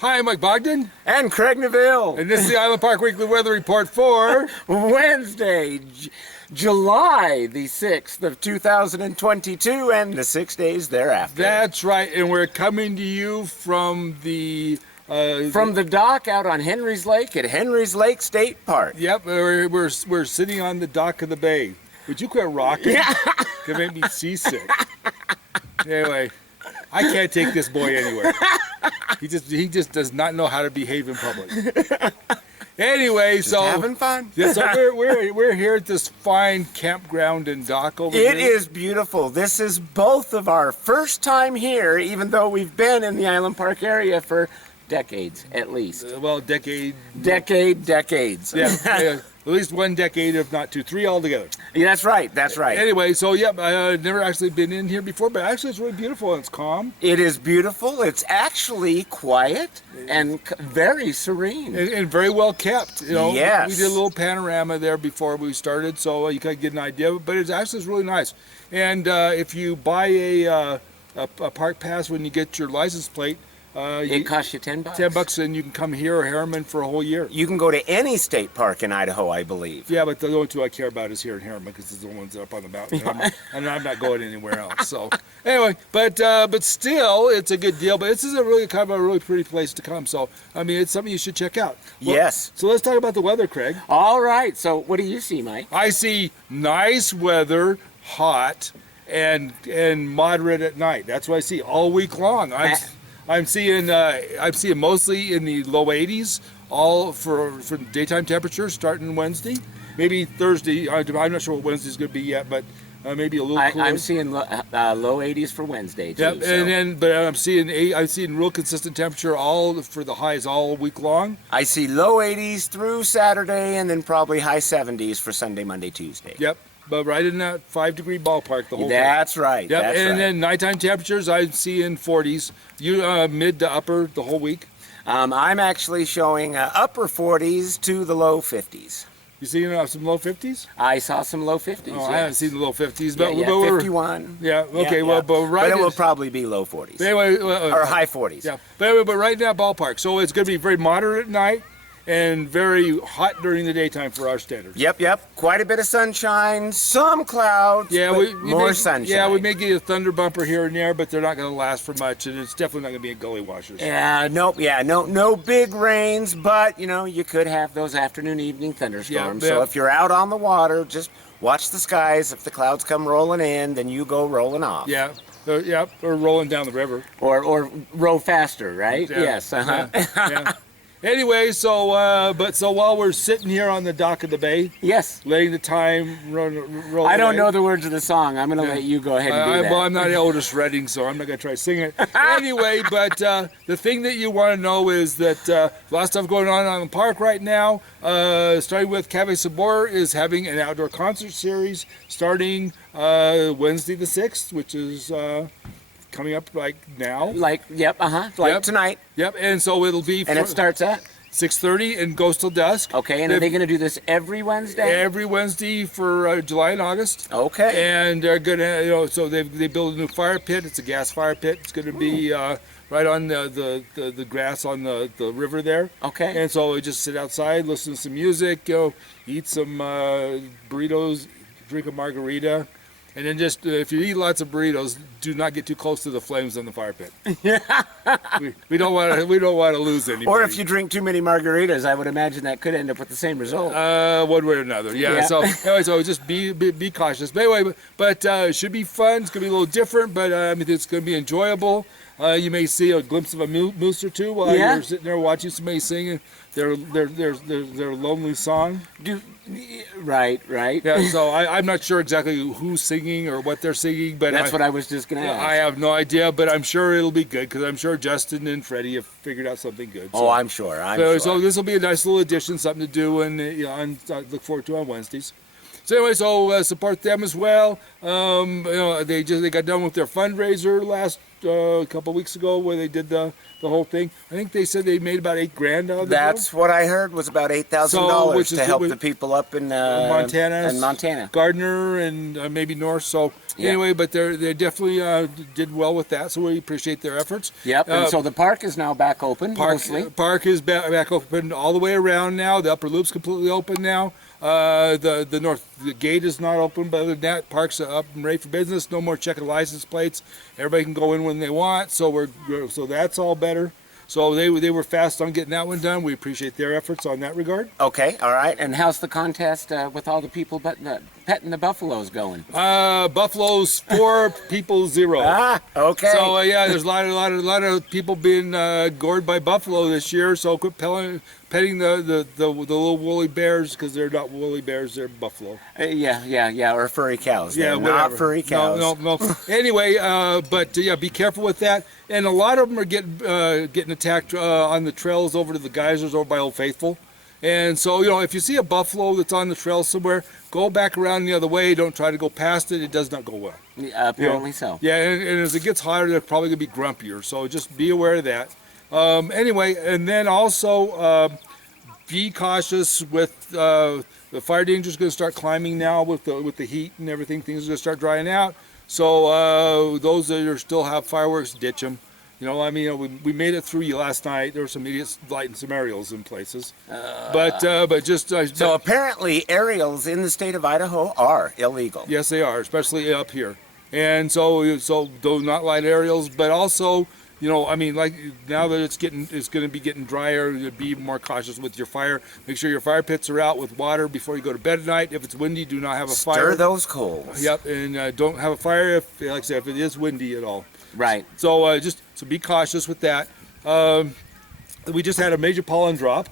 Hi, I'm Mike Bogden. And Craig Neville. And this is the Island Park Weekly Weather Report for Wednesday, July the 6th of 2022 and the 6 days thereafter. That's right, and we're coming to you from the dock out on Henry's Lake at Henry's Lake State Park. Yep, we're sitting on the dock of the bay. Would you quit rocking? Yeah. It made me seasick. Anyway, I can't take this boy anywhere. He just does not know how to behave in public. Anyway, Just so having fun. Yeah, so we're here at this fine campground and dock over here. It is beautiful. This is both of our first time here, even though we've been in the Island Park area for decades, at least. Well, decades. Yeah. At least one decade, if not two, three altogether. Yeah, that's right. That's right. Anyway, so yep, I've never actually been in here before, but actually it's really beautiful and it's calm. It is beautiful. It's actually quiet and very serene. And very well kept. You know, yes. We did a little panorama there before we started, so you could get an idea. But it's actually really nice. And if you buy a park pass when you get your license plate, it costs you $10. $10, and you can come here or Harriman for a whole year. You can go to any state park in Idaho, I believe. Yeah, but the only two I care about is here in Harriman because it's the ones up on the mountain, and I'm not going anywhere else. So anyway, but still, it's a good deal. But this is a really pretty place to come. So I mean, it's something you should check out. Well, yes. So let's talk about the weather, Craig. All right. So what do you see, Mike? I see nice weather, hot, and moderate at night. That's what I see all week long. I'm seeing mostly in the low 80s, all for daytime temperatures starting Wednesday, maybe Thursday. I'm not sure what Wednesday's going to be yet, but maybe a little cooler. I'm seeing low 80s for Wednesday too. Yep, so. but I'm seeing real consistent temperature all for the highs all week long. I see low 80s through Saturday, and then probably high 70s for Sunday, Monday, Tuesday. Yep. But right in that 5-degree ballpark the whole That's thing. right. Yep. That's and right. then nighttime temperatures I see in 40s, mid to upper the whole week. I'm actually showing upper 40s to the low 50s. You see some low 50s? I saw some low 50s. Oh, I haven't seen the low 50s, but we're 51. Yeah. Okay. Yeah, Well, yeah. but it will probably be low 40s. Anyway, or high 40s. Yeah. But right now ballpark. So it's going to be very moderate at night and very hot during the daytime for our standards. Yep. Quite a bit of sunshine, some clouds, yeah, but more sunshine. Yeah, we may get a thunder bumper here and there, but they're not going to last for much, and it's definitely not going to be a gully washers. No big rains, but you could have those afternoon, evening thunderstorms. Yeah. So if you're out on the water, just watch the skies. If the clouds come rolling in, then you go rolling off. Yeah. Or rolling down the river. Or row faster, right? Yeah. Yes. Yeah. Anyway, so while we're sitting here on the dock of the bay, yes, letting the time roll I don't away. know the words of the song. I'm going to let you go ahead and do that. Well, I'm not Otis Redding, so I'm not going to try to sing it. Anyway, but the thing that you want to know is that a lot of stuff going on the park right now. Starting with Cafe Sabor is having an outdoor concert series starting Wednesday the 6th, which is coming up like now. Tonight. Yep, and so it'll be... And it starts at? 6:30 and goes till dusk. Okay, and are they going to do this every Wednesday? Every Wednesday for July and August. Okay. And they're going to, so they build a new fire pit. It's a gas fire pit. It's going to be right on the grass on the river there. Okay. And so we just sit outside, listen to some music, eat some burritos, drink a margarita. And then just, if you eat lots of burritos, do not get too close to the flames on the fire pit. we don't want to lose anybody. Or if you drink too many margaritas, I would imagine that could end up with the same result. One way or another. Yeah. So anyway, so just be cautious. But anyway, it should be fun. It's gonna be a little different, but I mean it's gonna be enjoyable. You may see a glimpse of a moose or two while you're sitting there watching somebody singing their lonely song. Right. Yeah, so I'm not sure exactly who's singing or what they're singing, but that's what I was just going to ask. I have no idea, but I'm sure it'll be good because I'm sure Justin and Freddie have figured out something good. So. Oh, I'm sure. So this will be a nice little addition, something to do, and I look forward to on Wednesdays. So anyway, support them as well. They got done with their fundraiser last couple weeks ago where they did the whole thing. I think they said they made about $8,000 out of it. That's what I heard was about $8,000 to help the people up in Montana, Gardner and maybe north. So Yeah. Anyway, but they definitely did well with that, so we appreciate their efforts. Yep. And so the park is now back open. Mostly. Park is back open all the way around now. The upper loop's completely open now. The north gate is not open, but other than that, park's up and ready for business. No more checking license plates. Everybody can go in when they want. So so that's all better. So they were fast on getting that one done. We appreciate their efforts on that regard. Okay. All right. And how's the contest with all the people petting the buffaloes going? Buffaloes 4, people 0. Ah. Okay. So yeah, there's a lot of people being gored by buffalo this year. So quit petting the little woolly bears, because they're not woolly bears, they're buffalo. Yeah, or furry cows. Yeah, They're whatever. not furry cows. No. Anyway, but yeah, be careful with that. And a lot of them are getting attacked on the trails over to the geysers over by Old Faithful. And so, if you see a buffalo that's on the trail somewhere, go back around the other way. Don't try to go past it. It does not go well. Apparently so. Yeah, and as it gets hotter, they're probably going to be grumpier. So just be aware of that. Anyway, and then also be cautious with the fire danger is going to start climbing now with the heat and everything. Things are going to start drying out. So those that are still have fireworks, ditch them. We made it through last night. There were some idiots lighting some aerials in places, but just So apparently aerials in the state of Idaho are illegal. yes, they are, especially up here. And so do not light aerials, but also, like now that it's going to be getting drier, you be more cautious with your fire. Make sure your fire pits are out with water before you go to bed at night. If it's windy, do not have a fire. Stir those coals. Yep, and don't have a fire if, like I said, if it is windy at all. Right. So so be cautious with that. We just had a major pollen drop.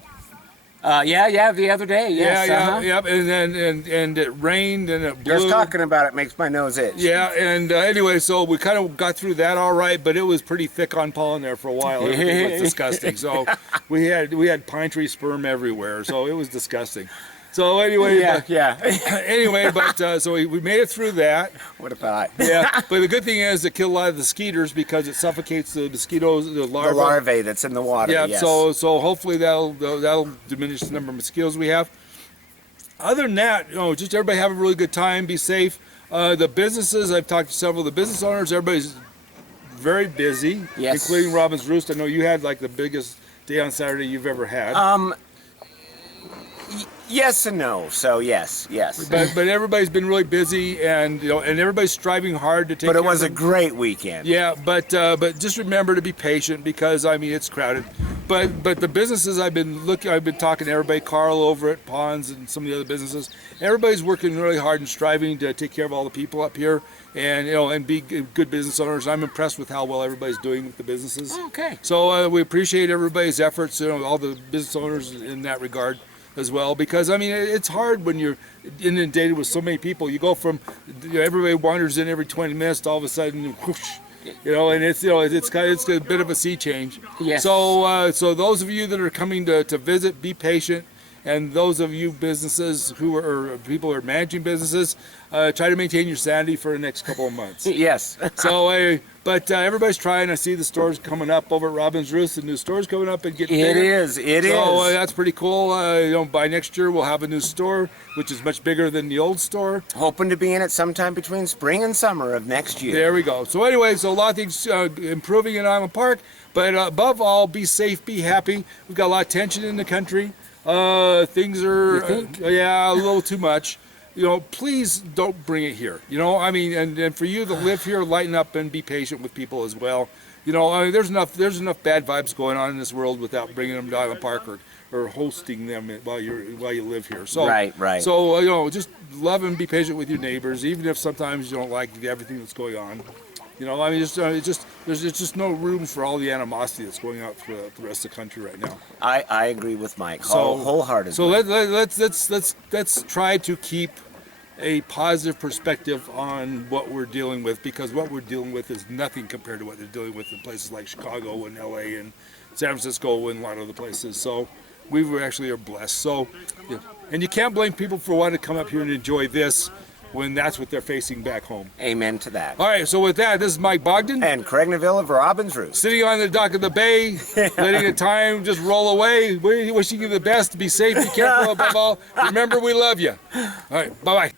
Yeah, the other day. Yes. Yep. And it rained and it blew. Just talking about it makes my nose itch. Yeah, and anyway, so we kind of got through that all right, but it was pretty thick on pollen there for a while. It was disgusting. So we had pine tree sperm everywhere, so it was disgusting. So anyway, anyway, but so we made it through that. What a thought. Yeah, but the good thing is it killed a lot of the skeeters because it suffocates the mosquitoes, the larvae. The larvae that's in the water. Yeah, yes. so hopefully that'll diminish the number of mosquitoes we have. Other than that, just everybody have a really good time, be safe. The businesses, I've talked to several of the business owners. Everybody's very busy, yes, including Robin's Roost. I know you had like the biggest day on Saturday you've ever had. Yes and no. So yes. But everybody's been really busy, and and everybody's striving hard to take. But it was a great weekend. Yeah, but just remember to be patient, because it's crowded. But the businesses I've been talking to everybody, Carl over at Ponds and some of the other businesses. Everybody's working really hard and striving to take care of all the people up here, and and be good business owners. I'm impressed with how well everybody's doing with the businesses. Okay. So we appreciate everybody's efforts. All the business owners in that regard as well, because it's hard when you're inundated with so many people. You go from everybody wanders in every 20 minutes to all of a sudden whoosh, and it's a bit of a sea change. Yes. So those of you that are coming to visit, be patient. And those of you businesses people who are managing businesses, try to maintain your sanity for the next couple of months. Yes. So, but everybody's trying. I see the stores coming up over at Robin's Roost. The new stores coming up and getting bigger. It is. So that's pretty cool. By next year we'll have a new store, which is much bigger than the old store. Hoping to be in it sometime between spring and summer of next year. There we go. So anyway, a lot of things improving in Island Park. But above all, be safe, be happy. We've got a lot of tension in the country. Things are, a little too much. Please don't bring it here. And for you to live here, lighten up and be patient with people as well. There's enough bad vibes going on in this world without bringing them to Island Park or hosting them while you live here. So right. So just love and be patient with your neighbors, even if sometimes you don't like everything that's going on. There's just no room for all the animosity that's going out throughout the rest of the country right now. I agree with Mike wholeheartedly. So let's try to keep a positive perspective on what we're dealing with, because what we're dealing with is nothing compared to what they're dealing with in places like Chicago and LA and San Francisco and a lot of other places. So we actually are blessed. So, and you can't blame people for wanting to come up here and enjoy this when that's what they're facing back home. Amen to that. All right, so with that, this is Mike Bogden. And Craig Neville of Robin's Roost. Sitting on the dock of the bay, letting the time just roll away. We're wishing you the best. Be safe, be careful above all. Remember, we love you. All right, bye-bye.